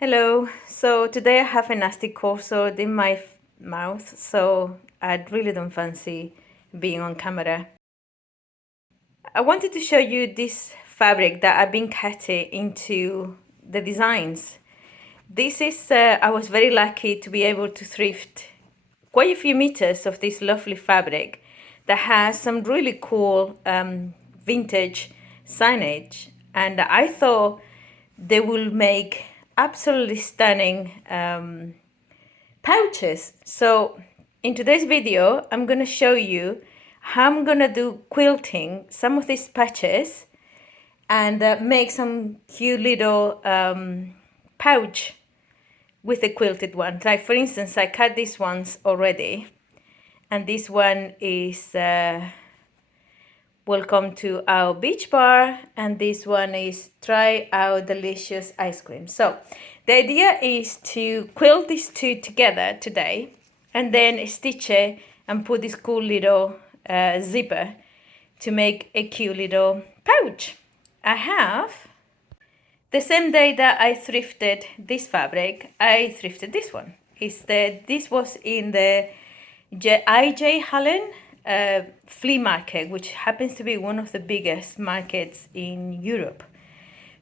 Hello. So today I have a nasty cold sore in my mouth, so I really don't fancy being on camera. I wanted to show you this fabric that I've been cutting into the designs. This is, I was very lucky to be able to thrift quite a few meters of this lovely fabric that has some really cool vintage signage. And I thought they will make absolutely stunning pouches. So in today's video, I'm going to show you how I'm going to do quilting some of these patches and make some cute little pouch with the quilted one. Like for instance, I cut these ones already, and this one is welcome to our beach bar, and this one is try our delicious ice cream. So the idea is to quilt these two together today and then stitch it and put this cool little zipper to make a cute little pouch. I have the same day that I thrifted this fabric, I thrifted this one. This was in the I.J. Hallen flea market, which happens to be one of the biggest markets in Europe.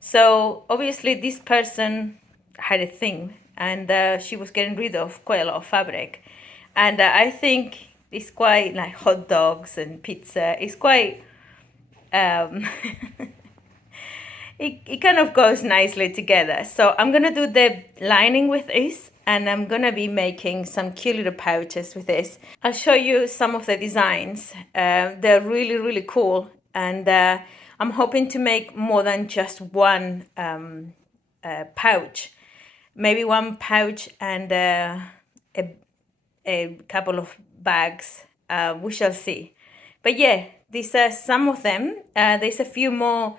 So obviously this person had a thing, and she was getting rid of quite a lot of fabric. And I think it's quite like hot dogs and pizza. It's quite... It kind of goes nicely together. So I'm gonna do the lining with this, and I'm gonna be making some cute little pouches with this. I'll show you some of the designs. They're really cool, and I'm hoping to make more than just one pouch. Maybe one pouch and a couple of bags. We shall see. But yeah, these are some of them. There's a few more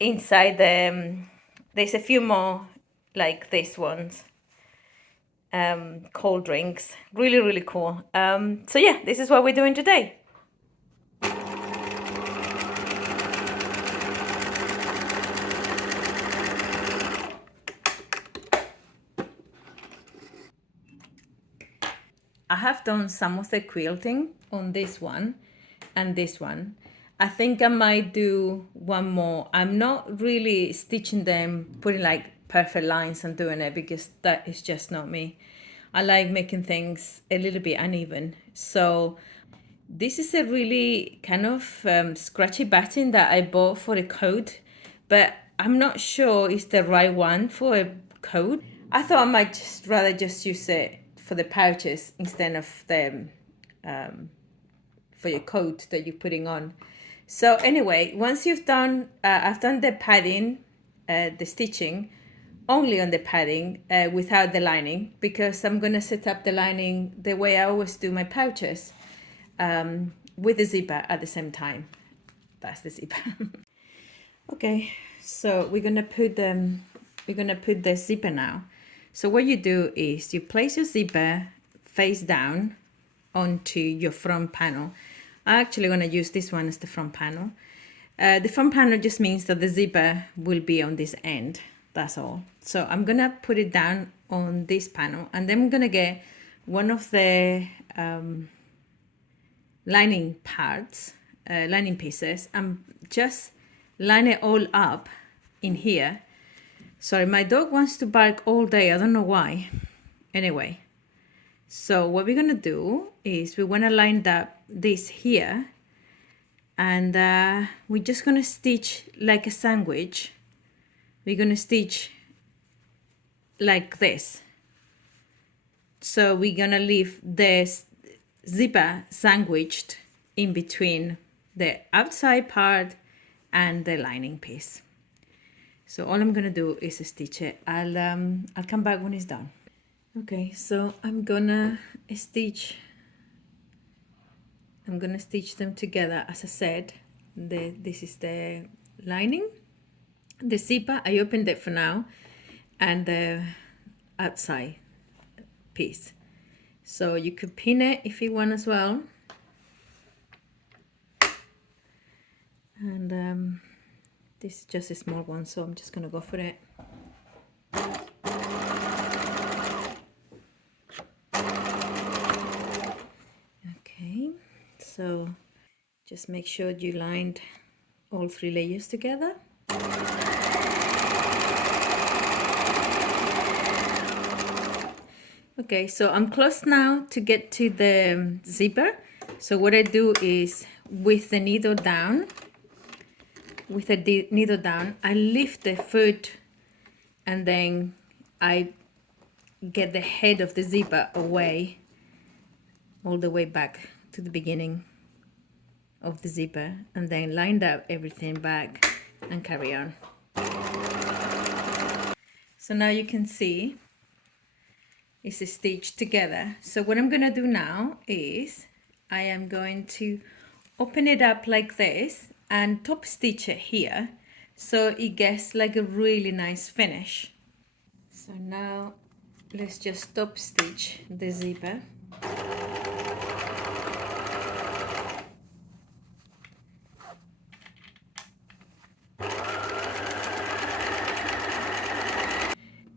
inside the there's a few more like these ones, cold drinks, really cool. So yeah, this is what we're doing today. I have done some of the quilting on this one and this one. I think I might do one more. I'm not really stitching them, putting like perfect lines and doing it, because that is just not me. I like making things a little bit uneven. So this is a really kind of scratchy batting that I bought for a coat, but I'm not sure it's the right one for a coat. I thought I might rather just use it for the pouches instead of the for your coat that you're putting on. So anyway, once you've done, I've done the padding, the stitching, only on the padding without the lining, because I'm gonna set up the lining the way I always do my pouches, with the zipper at the same time. That's the zipper. Okay, so we're gonna put the zipper now. So what you do is you place your zipper face down onto your front panel. I'm actually gonna use this one as the front panel. The front panel just means that the zipper will be on this end. That's all. So I'm gonna put it down on this panel, and then I'm gonna get one of the lining parts, lining pieces, and just line it all up in here. Sorry, my dog wants to bark all day. I don't know why. Anyway, so what we're gonna do is we wanna line up this here, and we're just gonna stitch like a sandwich. We're gonna stitch like this. So we're gonna leave this zipper sandwiched in between the outside part and the lining piece. So all I'm gonna do is stitch it. I'll come back when it's done. Okay, so I'm gonna stitch them together. As I said, this is the lining, the zipper. I opened it for now, and the outside piece. So you could pin it if you want as well. And this is just a small one, so I'm just gonna go for it. So just make sure you lined all 3 layers together. Okay, so I'm close now to get to the zipper. So what I do is with the needle down, I lift the foot and then I get the head of the zipper away, all the way back to the beginning of the zipper, and then lined up everything back and carry on. So now you can see it's stitched together. So what I'm gonna do now is I am going to open it up like this and top stitch it here so it gets like a really nice finish. So now let's just top stitch the zipper.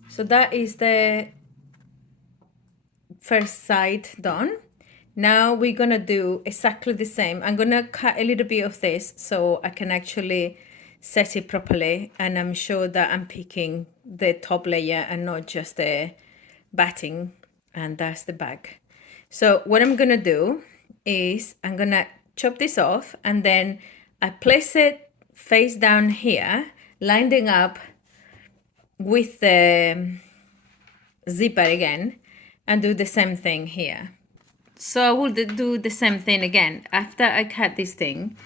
So that is the first side done. Now we're gonna do exactly the same. I'm gonna cut a little bit of this so I can actually set it properly, and I'm sure that I'm picking the top layer and not just the batting, and that's the back. So what I'm gonna do is I'm gonna chop this off, and then I place it face down here, lining up with the zipper again, and do the same thing here. So I will do the same thing again. After I cut this thing,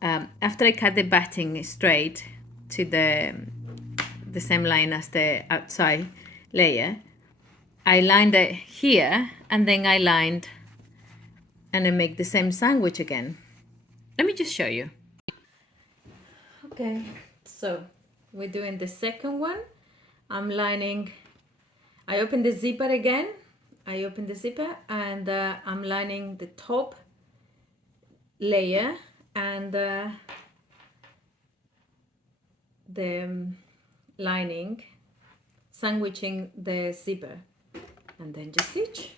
after I cut the batting straight to the same line as the outside layer, I lined it here, and then I lined and I make the same sandwich again. Let me just show you. Okay, so we're doing the second one. I'm lining, I open the zipper again. I open the zipper and I'm lining the top layer and the lining, sandwiching the zipper, and then just stitch.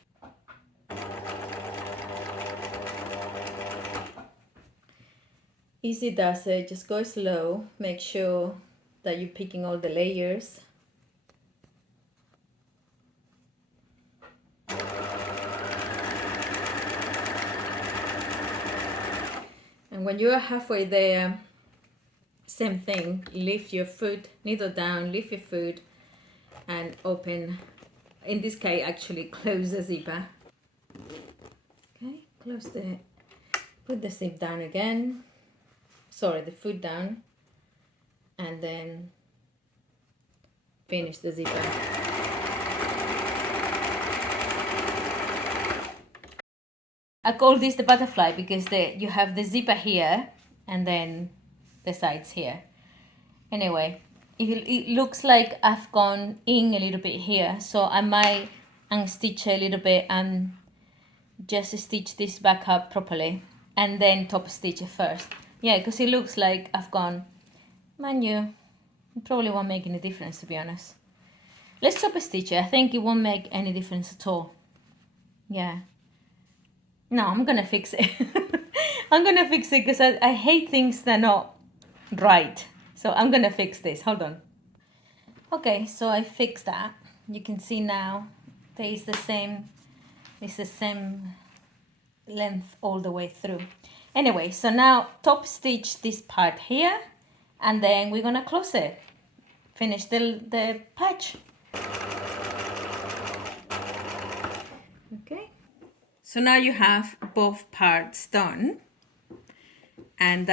Easy does it, just go slow, make sure that you're picking all the layers. And when you are halfway there, same thing, lift your foot, needle down, lift your foot and open. In this case, actually close the zipper. Okay, put the zip down again. Sorry, the foot down, and then finish the zipper. I call this the butterfly because you have the zipper here and then the sides here. Anyway, it looks like I've gone in a little bit here, so I might unstitch a little bit and just stitch this back up properly and then top stitch it first. Yeah, because it looks like I've gone, mind you, it probably won't make any difference, to be honest. Let's top stitch it. I think it won't make any difference at all. Yeah. No, I'm gonna fix it. I'm gonna fix it because I hate things that are not right. So I'm gonna fix this. Hold on. Okay, so I fixed that. You can see now there is the same, it's the same length all the way through. Anyway, so now top stitch this part here, and then we're gonna close it. Finish the patch. Okay. So now you have both parts done, and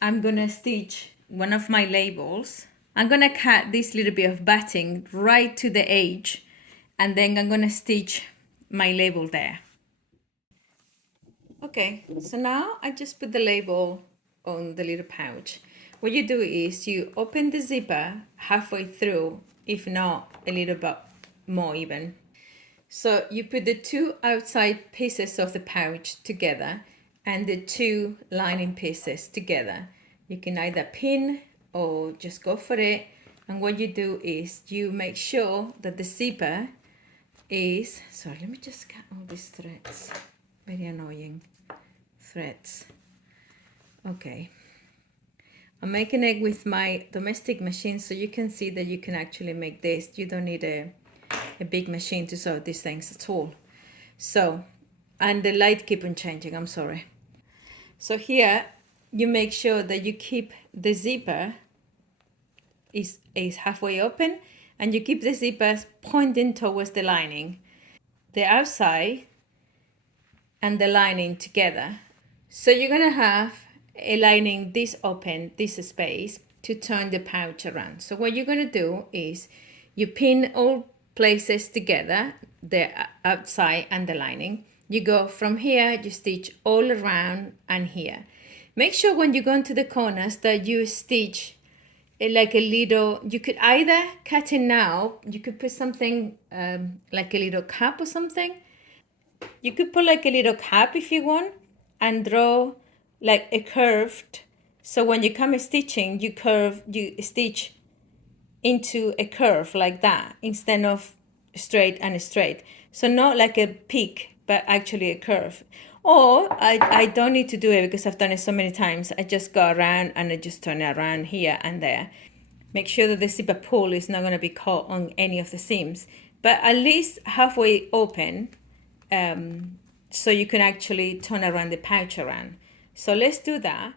I'm gonna stitch one of my labels. I'm gonna cut this little bit of batting right to the edge, and then I'm gonna stitch my label there. Okay, so now I just put the label on the little pouch. What you do is you open the zipper halfway through, if not a little bit more even. So you put the 2 outside pieces of the pouch together and the 2 lining pieces together. You can either pin or just go for it. And what you do is you make sure that the zipper is, sorry, let me just cut all these threads. Very annoying. threads. Okay, I'm making it with my domestic machine, so you can see that you can actually make this. You don't need a big machine to sew these things at all. So, and the light keep on changing, I'm sorry. So here you make sure that you keep the zipper is halfway open, and you keep the zippers pointing towards the lining, the outside and the lining together. So you're gonna have a lining this open, this space, to turn the pouch around. So what you're gonna do is you pin all places together, the outside and the lining. You go from here, you stitch all around and here. Make sure when you go into the corners that you stitch like a little, you could either cut it now, you could put something like a little cap or something. You could put like a little cap if you want and draw like a curved. So when you come stitching, you stitch into a curve like that instead of straight and straight. So not like a peak, but actually a curve. Or I don't need to do it because I've done it so many times. I just go around and I just turn it around here and there. Make sure that the zipper pull is not going to be caught on any of the seams, but at least halfway open, so you can actually turn around the pouch around. So let's do that.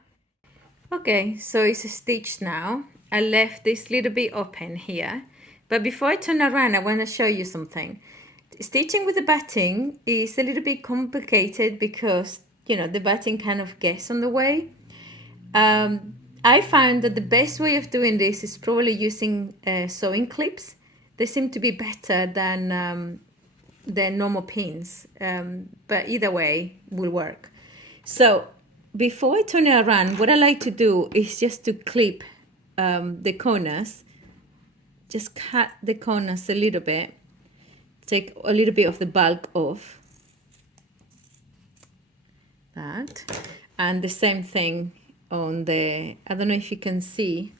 Okay, so it's stitched now. I left this little bit open here, but before I turn around, I want to show you something. Stitching with the batting is a little bit complicated because, you know, the batting kind of gets on the way. I found that the best way of doing this is probably using sewing clips. They seem to be better than normal pins, but either way will work. So before I turn it around, what I like to do is just to clip the corners. Just cut the corners a little bit. Take a little bit of the bulk off. That. And the same thing on the, I don't know if you can see.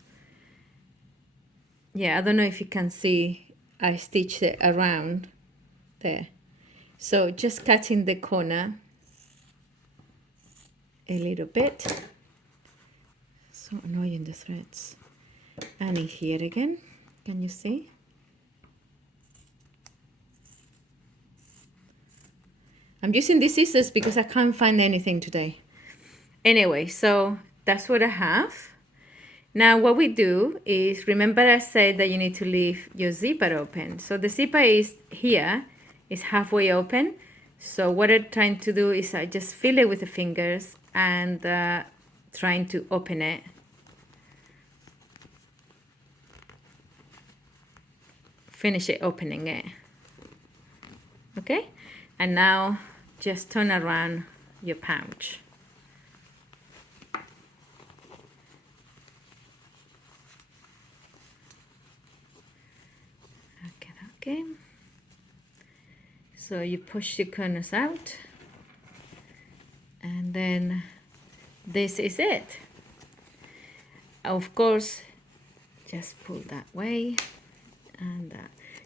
Yeah, I don't know if you can see, I stitched it around there. So just cutting the corner a little bit. So annoying, the threads. And in here again, can you see? I'm using these scissors because I can't find anything today. Anyway, so that's what I have. Now what we do is, remember I said that you need to leave your zipper open. So the zipper is here, is halfway open. So what I'm trying to do is I just feel it with the fingers and trying to open it. Finish it opening it. Okay, and now just turn around your pouch. Okay, so you push the corners out, and then this is it. Of course, just pull that way, and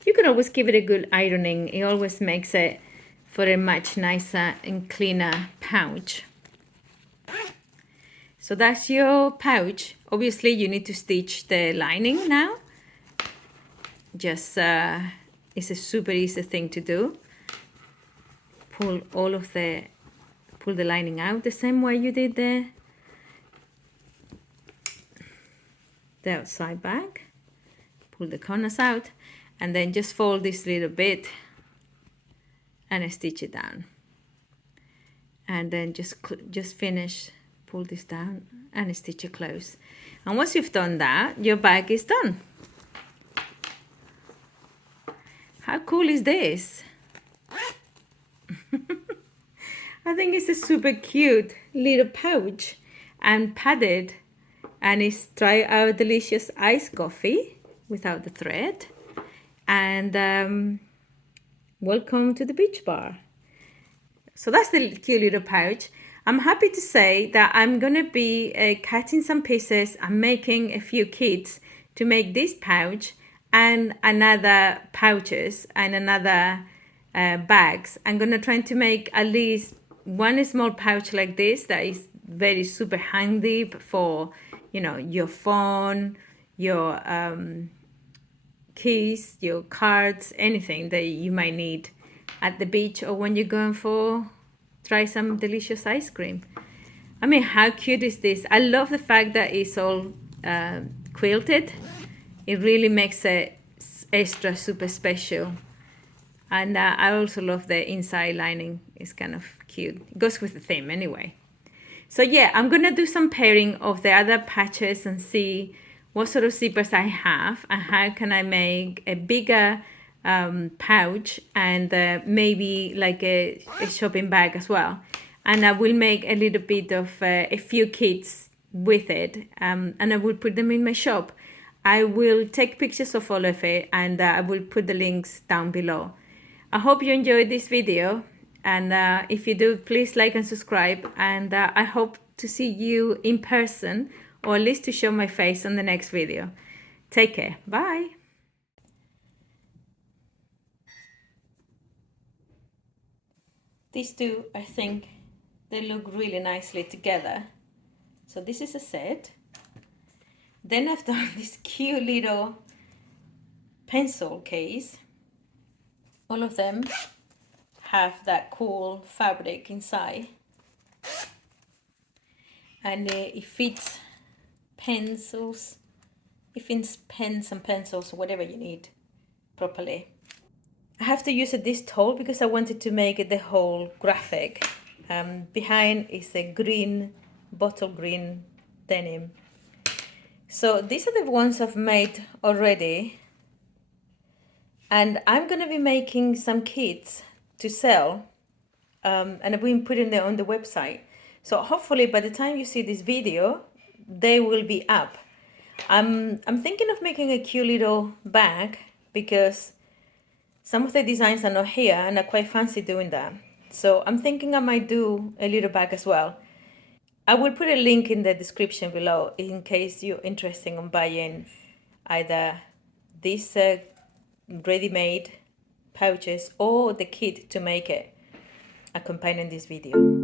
you can always give it a good ironing. It always makes it for a much nicer and cleaner pouch. So that's your pouch. Obviously you need to stitch the lining now. Just it's a super easy thing to do. Pull the lining out the same way you did the outside back. Pull the corners out, and then just fold this little bit and stitch it down. And then just finish, pull this down and stitch it close. And once you've done that, your bag is done. How cool is this? I think it's a super cute little pouch and padded, and it's Try Our Delicious Iced Coffee without the thread. And welcome to the beach bar. So that's the cute little pouch. I'm happy to say that I'm gonna be cutting some pieces and making a few kits to make this pouch and another pouches and another bags. I'm gonna try to make at least one small pouch like this that is very super handy for, you know, your phone, your keys, your cards, anything that you might need at the beach or when you're going for try some delicious ice cream. I mean, how cute is this? I love the fact that it's all quilted. It really makes it extra super special. And I also love the inside lining. It's kind of cute. It goes with the theme anyway. So yeah, I'm gonna do some pairing of the other patches and see what sort of zippers I have and how can I make a bigger pouch and maybe like a shopping bag as well. And I will make a little bit of a few kits with it, and I will put them in my shop. I will take pictures of all of it, and I will put the links down below. I hope you enjoyed this video, and if you do, please like and subscribe, and I hope to see you in person, or at least to show my face on the next video. Take care. Bye. These two, I think, they look really nicely together. So this is a set. Then I've done this cute little pencil case. All of them have that cool fabric inside. And it fits pencils. It fits pens and pencils, whatever you need properly. I have to use this tool because I wanted to make it the whole graphic. Behind is a green, bottle green denim. So these are the ones I've made already. And I'm going to be making some kits to sell. And I've been putting them on the website. So hopefully by the time you see this video, they will be up. I'm thinking of making a cute little bag because some of the designs are not here and I quite fancy doing that. So I'm thinking I might do a little bag as well. I will put a link in the description below in case you're interested in buying either these ready-made pouches or the kit to make it accompanying this video.